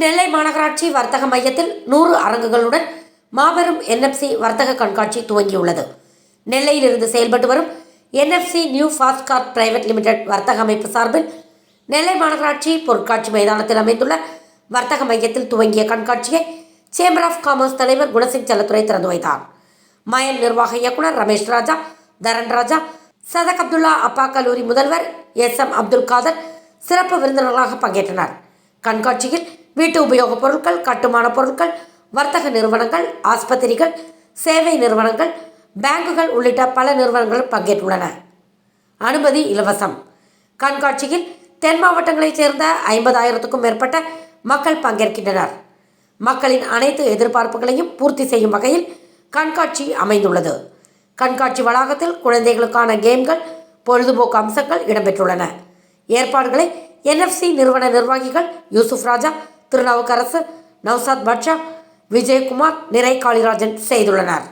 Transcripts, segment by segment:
நெல்லை மாநகராட்சி வர்த்தக மையத்தில் 100 அரங்குகளுடன் மாபெரும் என்எஃப்சி வர்த்தக கண்காட்சி துவங்கியுள்ளது. நெல்லையில் இருந்து செயல்பட்டு வரும் NFC new fast card private limited வர்த்தக அமைப்பு சார்பில் நெல்லை மாநகராட்சி பொருட்காட்சி மைதானத்தில் அமைந்துள்ள வர்த்தக மையத்தில் துவங்கிய கண்காட்சியை சேம்பர் ஆஃப் காமர்ஸ் தலைவர் குணசிங் செல்லத்துறை திறந்து வைத்தார். மயல் நிர்வாக இயக்குனர் ரமேஷ் ராஜா, தரன் ராஜா, சதக் அப்துல்லா அப்பா கல்லூரி முதல்வர் SM அப்துல் காதர் சிறப்பு விருந்தினர்களாக பங்கேற்றனர். கண்காட்சியில் வீட்டு உபயோகப் பொருட்கள், கட்டுமான பொருட்கள், வர்த்தக நிறுவனங்கள், ஆஸ்பத்திரிகள், சேவை நிறுவனங்கள், பேங்குகள் உள்ளிட்ட பல நிறுவனங்கள் பங்கேற்றுள்ளன. அனுமதி இலவசம். கண்காட்சியில் தென் மாவட்டங்களைச் சேர்ந்த 50,000க்கும் மேற்பட்ட மக்கள் பங்கேற்கின்றனர். மக்களின் அனைத்து எதிர்பார்ப்புகளையும் பூர்த்தி செய்யும் வகையில் கண்காட்சி அமைந்துள்ளது. கண்காட்சி வளாகத்தில் குழந்தைகளுக்கான கேம்கள், பொழுதுபோக்கு அம்சங்கள் இடம்பெற்றுள்ளன. ஏற்பாடுகளை என்எஃப்சி நிறுவன நிர்வாகிகள் யூசுப் ராஜா, திருநாவுக்கரசு, நௌசாத் பாட்ஷா, விஜயகுமார், நிறை காளிராஜன் செய்துள்ளனர்.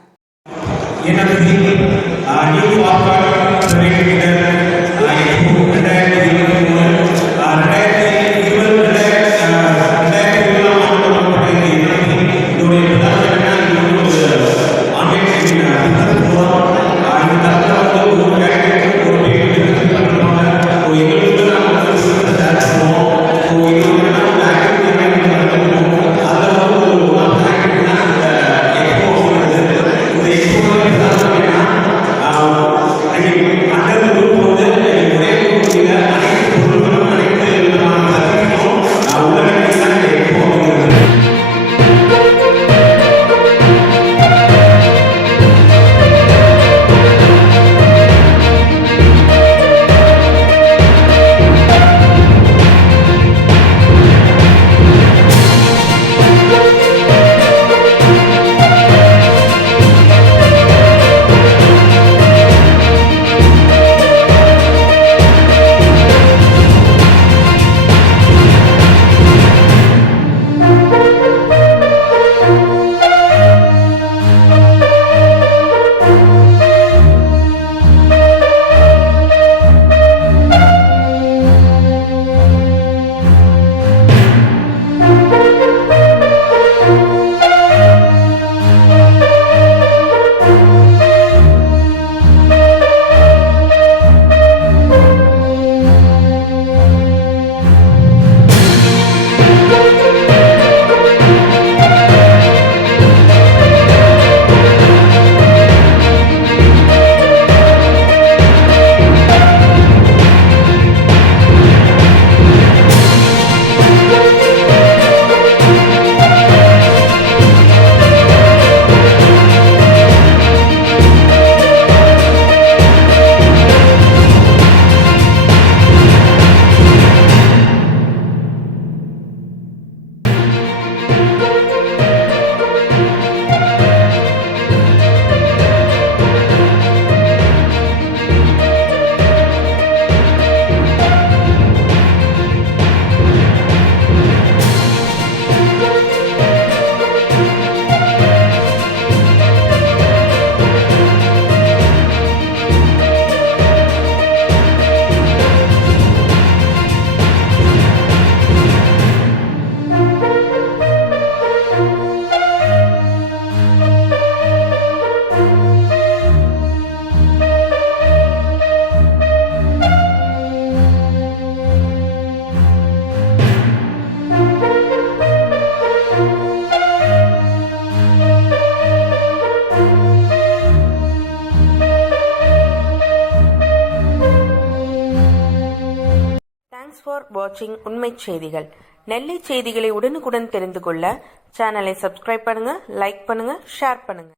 Thanks for watching உண்மை செய்திகள். நெல்லை செய்திகளை உடனுக்குடன் தெரிந்து கொள்ள சேனலை சப்ஸ்கிரைப் பண்ணுங்க, லைக் பண்ணுங்க, ஷேர் பண்ணுங்க.